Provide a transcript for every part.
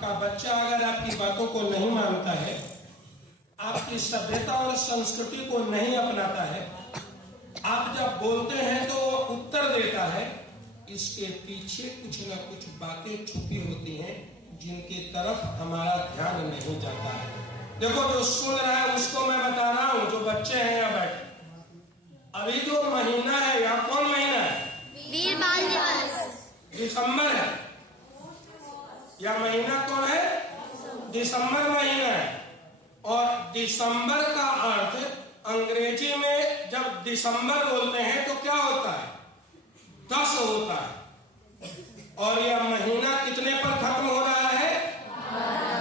आपका बच्चा अगर आपकी बातों को नहीं मानता है, आपकी सभ्यता और संस्कृति को नहीं अपनाता है, आप जब बोलते हैं तो वो उत्तर देता है, इसके पीछे कुछ न कुछ बातें छुपी होती हैं जिनकी तरफ हमारा ध्यान नहीं जाता है। देखो, जो सुन रहा है उसको मैं बता रहा हूं, जो बच्चे हैं यहाँ बैठे, अभी जो महीना है, यहाँ कौन महीना है? वीर बाल दिवस दिसंबर है। यह महीना कौन है? दिसंबर महीना है। और दिसंबर का अर्थ अंग्रेजी में जब दिसंबर बोलते हैं तो क्या होता है? 10 होता है। और यह महीना कितने पर खत्म हो रहा है?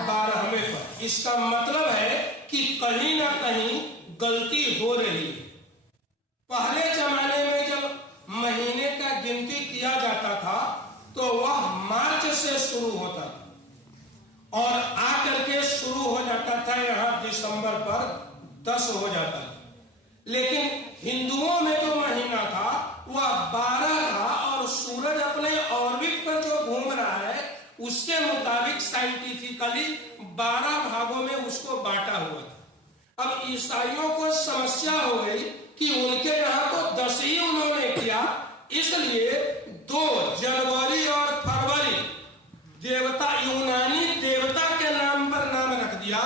12वें पर। इसका मतलब है कि कहीं ना कहीं गलती हो रही है। पहले जमाने में जब महीने का गिनती किया जाता था तो वह मार्च से शुरू होता था और आकर के शुरू हो जाता था यहां दिसंबर पर 10 हो जाता था। लेकिन हिंदुओं में जो महीना था वह 12 था और सूरज अपने ऑर्बिट पर जो घूम रहा है उसके मुताबिक साइंटिफिकली 12 भागों में उसको बांटा हुआ था। अब ईसाइयों को समस्या हो गई कि उनके यहां तो 10 ही उन्होंने किया, इसलिए 2 जनवरी और फरवरी देवता, यूनानी देवता के नाम पर नाम रख दिया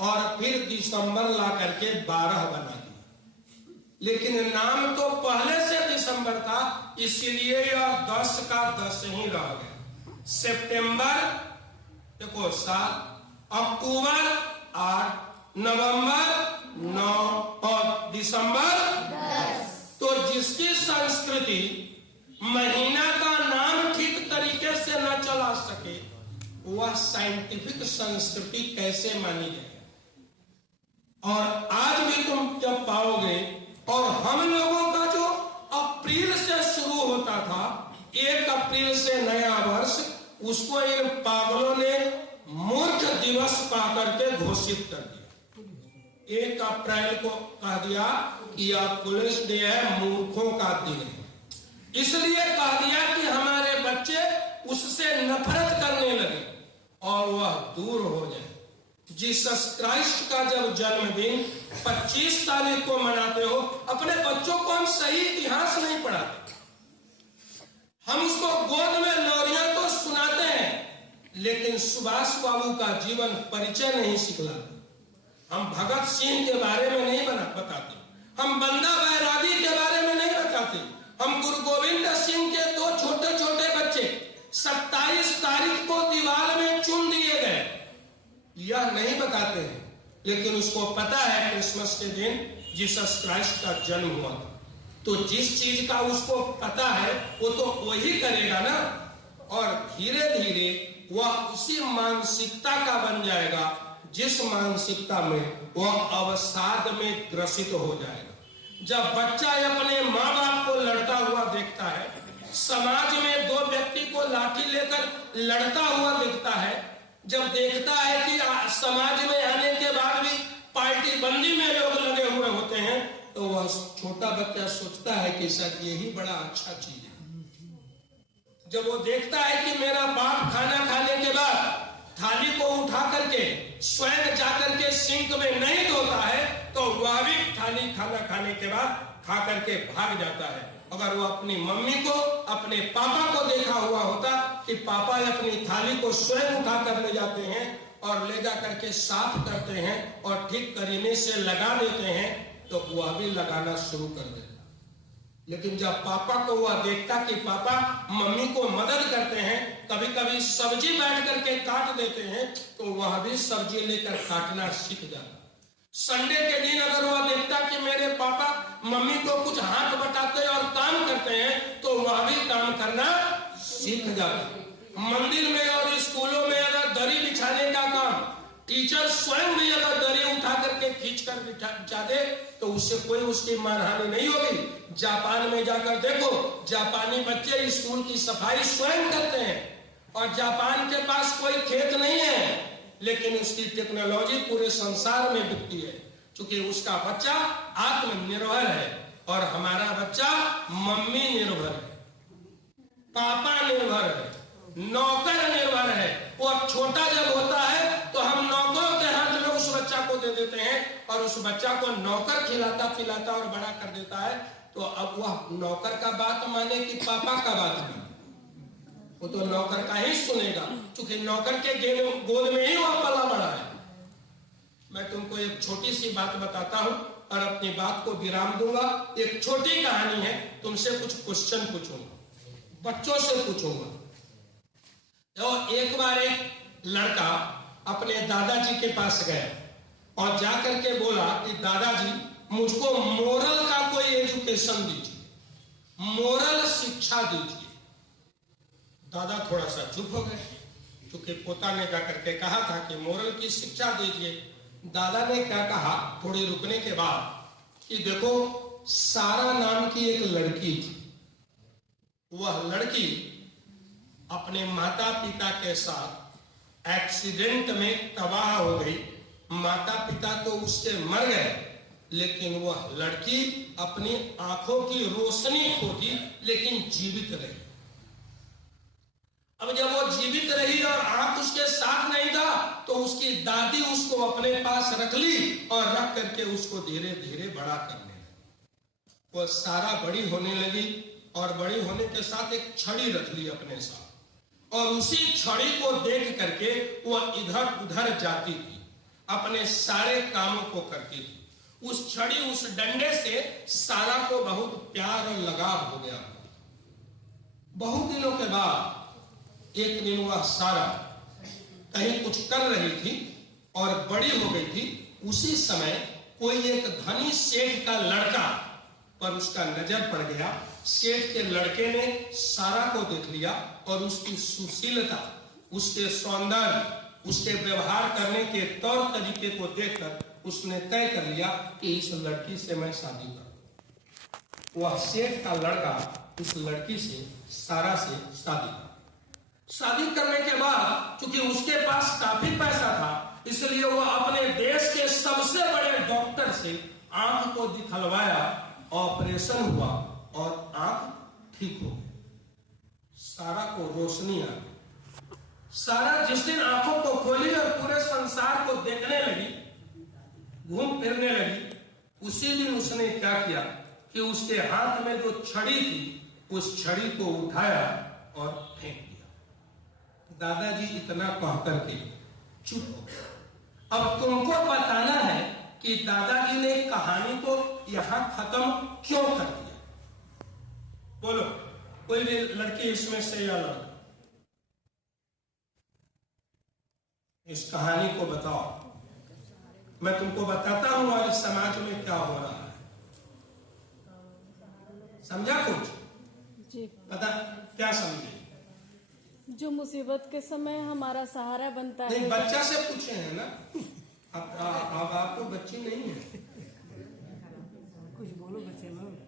और फिर दिसंबर ला करके 12 बना दिया। लेकिन नाम तो पहले से दिसंबर था, इसीलिए यह 10 का 10 ही रह गया। सितंबर देखो 7, अक्टूबर 8, नवंबर 9 और दिसंबर 10। तो जिसकी संस्कृति महीना का नाम ठीक तरीके से न चला सके वह साइंटिफिक संस्कृति कैसे मानी जाए? और आज भी तुम जब पाओगे, और हम लोगों का जो अप्रैल से शुरू होता था, 1 अप्रैल से नया वर्ष, उसको इन पागलों ने मूर्ख दिवस पा करके घोषित कर दिया। 1 अप्रैल को कह दिया कि यह पुलिस डे है, मूर्खों का दिन है। इसलिए कह दिया कि हमारे बच्चे उससे नफरत करने लगे और वह दूर हो जाए। जीसस क्राइस्ट का जब जन्मदिन 25 तारीख को मनाते हो, अपने बच्चों को हम सही इतिहास नहीं पढ़ाते। हम उसको गोद में लोरियां तो सुनाते हैं, लेकिन सुभाष बाबू का जीवन परिचय नहीं सिखलाते। हम भगत सिंह के बारे में नहीं बताते, हम बंदा बैरागी के बारे में नहीं बताते, हम गुरु गोविंद सिंह के 2 छोटे छोटे बच्चे 27 तारीख को दीवार में चुन दिए गए, यह नहीं बताते हैं। लेकिन उसको पता है क्रिसमस के दिन जीसस क्राइस्ट का जन्म हुआ था। तो जिस चीज का उसको पता है वो तो वही करेगा ना, और धीरे धीरे वह उसी मानसिकता का बन जाएगा जिस मानसिकता में वह अवसाद में ग्रसित हो जाएगा। जब बच्चा अपने माँ बाप को लड़ता हुआ देखता है, समाज में 2 व्यक्ति को लाठी लेकर लड़ता हुआ देखता है, जब देखता है कि समाज में आने के बाद भी पार्टी बंदी में लोग लगे हुए होते हैं, तो वह छोटा बच्चा सोचता है कि शायद यही बड़ा अच्छा चीज है। जब वो देखता है कि मेरा बाप खाना खाने के बाद थाली को उठा करके स्वयं जाकर के सिंक में नहीं धोता है, तो वह भी थाली खाना खाने के बाद खा करके भाग जाता है। अगर वो अपनी मम्मी को, अपने पापा को देखा हुआ होता कि पापा अपनी थाली को स्वयं उठा कर ले जाते हैं और ले जा करके साफ करते हैं और ठीक करीने से लगा देते हैं, तो वह भी लगाना शुरू कर देता। लेकिन जब पापा को वह देखता कि पापा मम्मी को मदद करते हैं, कभी कभी सब्जी बैठ करके काट देते हैं, तो वह भी सब्जी लेकर काटना सीख जाता। संडे के दिन अगर वह देखता कि मेरे पापा मम्मी को कुछ हाथ बटाते और काम करते हैं, तो वह भी काम करना सीख जाता। मंदिर में और स्कूलों में अगर दरी बिछाने का काम टीचर स्वयं भी अगर दरी उठा करके खींच कर बिछा दे, तो उससे कोई उसकी मानहानि नहीं होगी। जापान में जाकर देखो, जापानी बच्चे स्कूल की सफाई स्वयं करते हैं, और जापान के पास कोई खेत नहीं है, लेकिन उसकी टेक्नोलॉजी पूरे संसार में बिकती है, क्योंकि उसका बच्चा आत्मनिर्भर है। और हमारा बच्चा मम्मी निर्भर है, पापा निर्भर है, नौकर निर्भर है, वो छोटा जब होता है तो हम नौकरों के हाथ में उस बच्चा को दे देते हैं, और उस बच्चा को नौकर खिलाता पिलाता और बड़ा कर देता है। तो अब वह नौकर का बात माने कि पापा का बात माने? वो तो नौकर का ही सुनेगा, क्योंकि नौकर के गोद में ही वह पला बड़ा है। मैं तुमको एक छोटी सी बात बताता हूं और अपनी बात को विराम दूंगा। एक छोटी कहानी है, तुमसे कुछ क्वेश्चन पूछूंगा, बच्चों से पूछूंगा। तो एक बार एक लड़का अपने दादाजी के पास गया और जाकर के बोला कि दादाजी मुझको मोरल का कोई एजुकेशन दीजिए, मोरल शिक्षा दीजिए। दादा थोड़ा सा चुप हो गए, क्योंकि पोता ने जाकर के कहा था कि मोरल की शिक्षा दीजिए। दादा ने क्या कहा थोड़ी रुकने के बाद कि देखो, सारा नाम की एक लड़की थी, वह लड़की अपने माता पिता के साथ एक्सीडेंट में तबाह हो गई। माता पिता तो उससे मर गए, लेकिन वह लड़की अपनी आंखों की रोशनी खो दी, लेकिन जीवित रही। अब जब वो जीवित रही और आंख उसके साथ नहीं था, तो उसकी दादी उसको अपने पास रख ली और रख करके उसको धीरे धीरे बड़ा करने लगी। वो सारा बड़ी होने लगी और बड़ी होने के साथ एक छड़ी रख ली अपने साथ, और उसी छड़ी को देख करके वह इधर उधर जाती थी, अपने सारे कामों को करती थी। उस छड़ी उस डंडे से सारा को बहुत प्यार और लगाव हो गया। बहुत दिनों के बाद एक दिन वह सारा कहीं कुछ कर रही थी और बड़ी हो गई थी। उसी समय कोई एक धनी सेठ का लड़का पर उसका नजर पड़ गया। सेठ के लड़के ने सारा को देख लिया और उसकी सुशीलता, उसके सौंदर्य, उसके व्यवहार करने के तौर तरीके को देखकर उसने तय कर लिया कि इस लड़की से मैं शादी करूं। वह सेठ का लड़का उस लड़की से, सारा से शादी करने के बाद, क्योंकि उसके पास काफी पैसा था, इसलिए वह अपने देश के सबसे बड़े डॉक्टर से आंख को दिखलवाया, ऑपरेशन हुआ और आंख ठीक हो गई। सारा को रोशनी आ गई। सारा जिस दिन आंखों को खोली और पूरे संसार को देखने लगी, घूम फिरने लगी, उसी दिन उसने क्या किया कि उसके हाथ में जो छड़ी थी, उस छड़ी को उठाया और फेंक दिया। दादाजी इतना कह करके चुप हो गए। अब तुमको बताना है कि दादाजी ने कहानी को यहां खत्म क्यों कर दिया। बोलो, कोई भी लड़की इसमें से या लड़का, इस कहानी को बताओ। मैं तुमको बताता हूं और इस समाज में क्या हो रहा है। समझा कुछ? जी। पता क्या समझे? जो मुसीबत के समय हमारा सहारा बनता है। नहीं, बच्चा से पूछे हैं ना, अब आप तो बच्ची नहीं है। कुछ बोलो बच्चे लोग।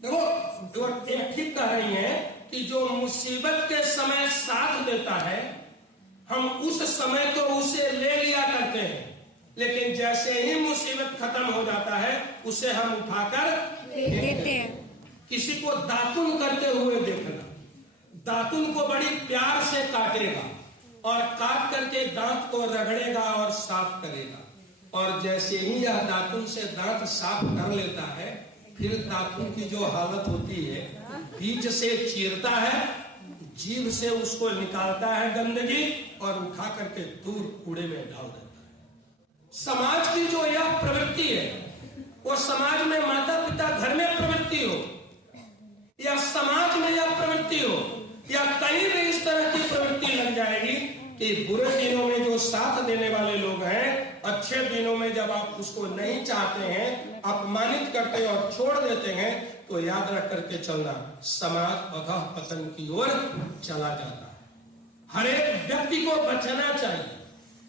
देखो, एक ही कह रही है कि जो मुसीबत के समय साथ देता है, हम उस समय तो उसे ले लिया करते हैं, लेकिन जैसे ही मुसीबत खत्म हो जाता है उसे हम उठाकर देते हैं। किसी को दातुन करते हुए देखना, दातुन को बड़ी प्यार से काटेगा और काट करके दांत को रगड़ेगा और साफ करेगा, और जैसे ही यह दातुन से दांत साफ कर लेता है, फिर दातुन की जो हालत होती है, बीच से चीरता है, जीभ से उसको निकालता है गंदगी और उठा करके दूर कूड़े में डाल देता है। समाज की जो यह प्रवृत्ति है, वो समाज में माता पिता घर में प्रवृत्ति हो या समाज में यह प्रवृत्ति हो या कहीं भी इस तरह की प्रवृत्ति लग जाएगी कि बुरे दिनों में जो साथ देने वाले लोग हैं, अच्छे दिनों में जब आप उसको नहीं चाहते हैं, अपमानित करते और छोड़ देते हैं, तो याद रख करके चलना, समाज अधः पतन की ओर चला जाता है। हर एक व्यक्ति को बचना चाहिए।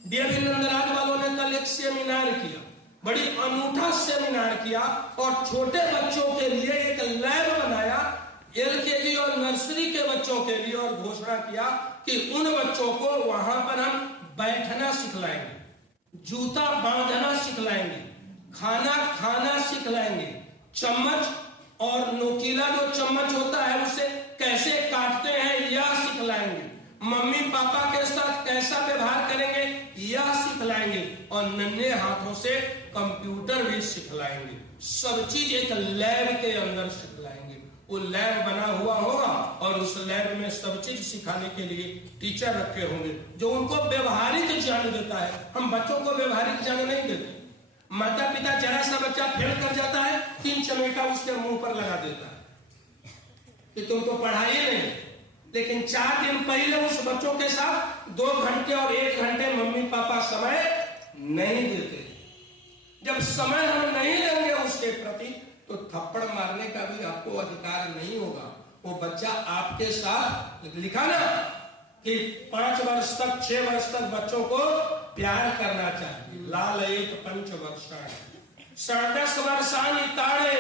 डीएवी नंदराज वालों ने कल एक सेमिनार किया, बड़ी अनूठा सेमिनार किया, और छोटे बच्चों के लिए एक लैब बनाया, एलकेजी और नर्सरी के बच्चों के लिए, और घोषणा किया कि उन बच्चों को वहां पर हम बैठना सिखलाएंगे, जूता बांधना सिखलाएंगे, खाना खाना सिखलाएंगे, चम्मच और नोकीला जो चम्मच होता है उसे कैसे काटते हैं यह सिखलाएंगे। सिखलाएंगे, मम्मी पापा के साथ कैसा व्यवहार करेंगे यह सिखलाएंगे, और नन्हे हाथों से कंप्यूटर भी सिखलाएंगे। सब चीज एक लैब के अंदर सिखलाएंगे। वो लैब बना हुआ होगा और उस लैब में सब चीज सिखाने के लिए टीचर रखे होंगे जो उनको व्यवहारिक ज्ञान देता है। हम बच्चों को व्यवहारिक ज्ञान नहीं देते। माता पिता जरा सा बच्चा फेल कर जाता है, 3 चमेटा उसके मुंह पर लगा देता है कि तुम तो पढ़ाई नहीं, लेकिन 4 दिन पहले उस बच्चों के साथ 2 घंटे और 1 घंटे मम्मी पापा समय नहीं देते। जब समय हम नहीं देंगे उसके प्रति तो थप्पड़ मारने का भी आपको अधिकार नहीं होगा। वो बच्चा आपके साथ लिखा ना कि 5 वर्ष तक 6 वर्ष तक बच्चों को प्यार करना चाहिए। लाल एक 5 वर्षाण 10 वर्षानी ताड़े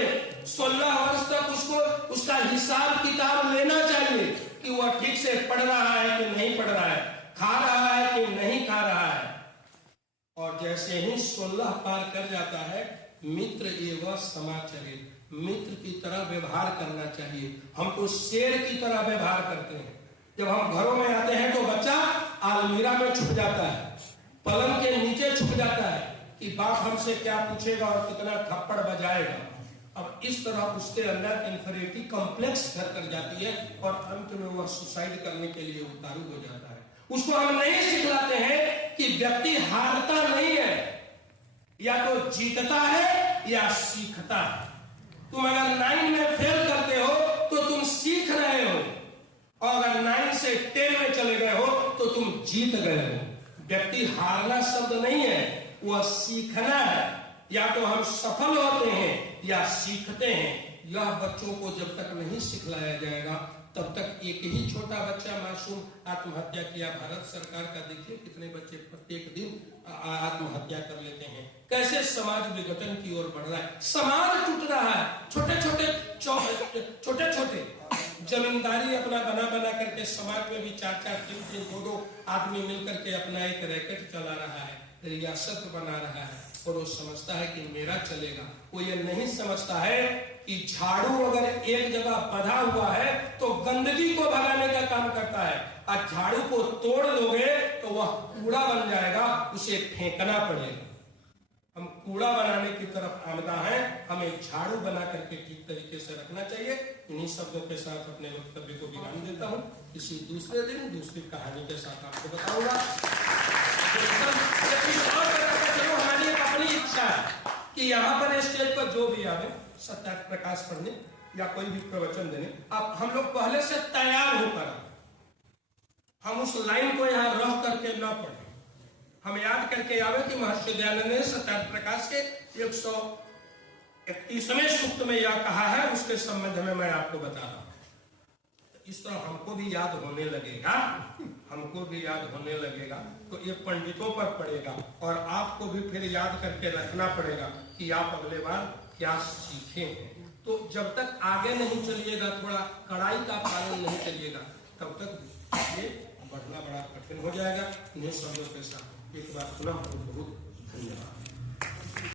16 वर्ष तक उसको उसका हिसाब किताब लेना चाहिए कि वह ठीक से पढ़ रहा है कि नहीं पढ़ रहा है, खा रहा है कि नहीं खा रहा है। और जैसे ही 16 पार कर जाता है, मित्र एवं समाचरे, मित्र की तरह व्यवहार करना चाहिए। हम तो शेर की तरह व्यवहार करते हैं। जब हम घरों में आते हैं तो बच्चा अलमीरा में छुप जाता है, पलंग के नीचे छुप जाता है कि बाप हमसे क्या पूछेगा और कितना थप्पड़ बजाएगा। अब इस तरह उसके अंदर इंफीरियरिटी कॉम्प्लेक्स घर कर जाती है और अंत में वह सुसाइड करने के लिए उतारू हो जाता है। उसको हम नहीं सिखलाते हैं कि व्यक्ति हारता नहीं है, या तो जीतता है या सीखता है। तुम अगर 9 में फेल करते हो तो तुम सीख रहे हो, और अगर 9 से 10 में चले गए हो तो तुम जीत गए हो। व्यक्ति हारना शब्द नहीं है, वह सीखना है। या तो हम सफल होते हैं या सीखते हैं। यह बच्चों को जब तक नहीं सिखलाया जाएगा तब तक एक ही छोटा बच्चा मासूम आत्महत्या किया। भारत सरकार का देखिए कितने बच्चे प्रत्येक दिन आत्महत्या कर लेते हैं। कैसे समाज विघटन की ओर बढ़ रहा है, समाज टूट रहा है। छोटे छोटे जमींदारी अपना बना करके समाज में भी 4-4, 3-3, 2-2 आदमी मिलकर के अपना एक रैकेट चला रहा है, रियासत बना रहा है, और वो समझता है कि मेरा चलेगा। वो ये नहीं समझता है कि झाड़ू अगर एक जगह बंधा हुआ है तो गंदगी को भगाने का काम करता है, और झाड़ू को तोड़ लोगे तो वह कूड़ा बन जाएगा, उसे फेंकना पड़ेगा। हम कूड़ा बनाने की तरफ आमदा है, हमें झाड़ू बना करके ठीक तरीके से रखना चाहिए। इन्हीं शब्दों के साथ अपने वक्तव्य को विराम देता हूँ। किसी दूसरे दिन दूसरी कहानी के साथ आपको बताऊंगा। चलो हमारी अपनी इच्छा है कि यहाँ पर स्टेज पर जो भी आवे सत्याग्रह प्रकाश पढ़ने या कोई भी प्रवचन देने, अब हम लोग पहले से तैयार होकर हम उस लाइन को यहाँ रह करके न पढ़े। हम याद करके आवे कि महर्षि दयानंद ने सत्याग्रह प्रकाश के 131वें सूक्त में यह कहा है, उसके संबंध में मैं आपको बता रहा हूं। इस तरह हमको भी याद होने लगेगा, तो ये पंडितों पर पड़ेगा और आपको भी फिर याद करके रखना पड़ेगा कि आप अगले बार क्या सीखे हैं। तो जब तक आगे नहीं चलिएगा, थोड़ा कड़ाई का पालन नहीं करिएगा, तब तक ये बढ़ना बड़ा कठिन हो जाएगा। इन्हीं शब्दों के साथ एक बार पुनः बहुत बहुत धन्यवाद।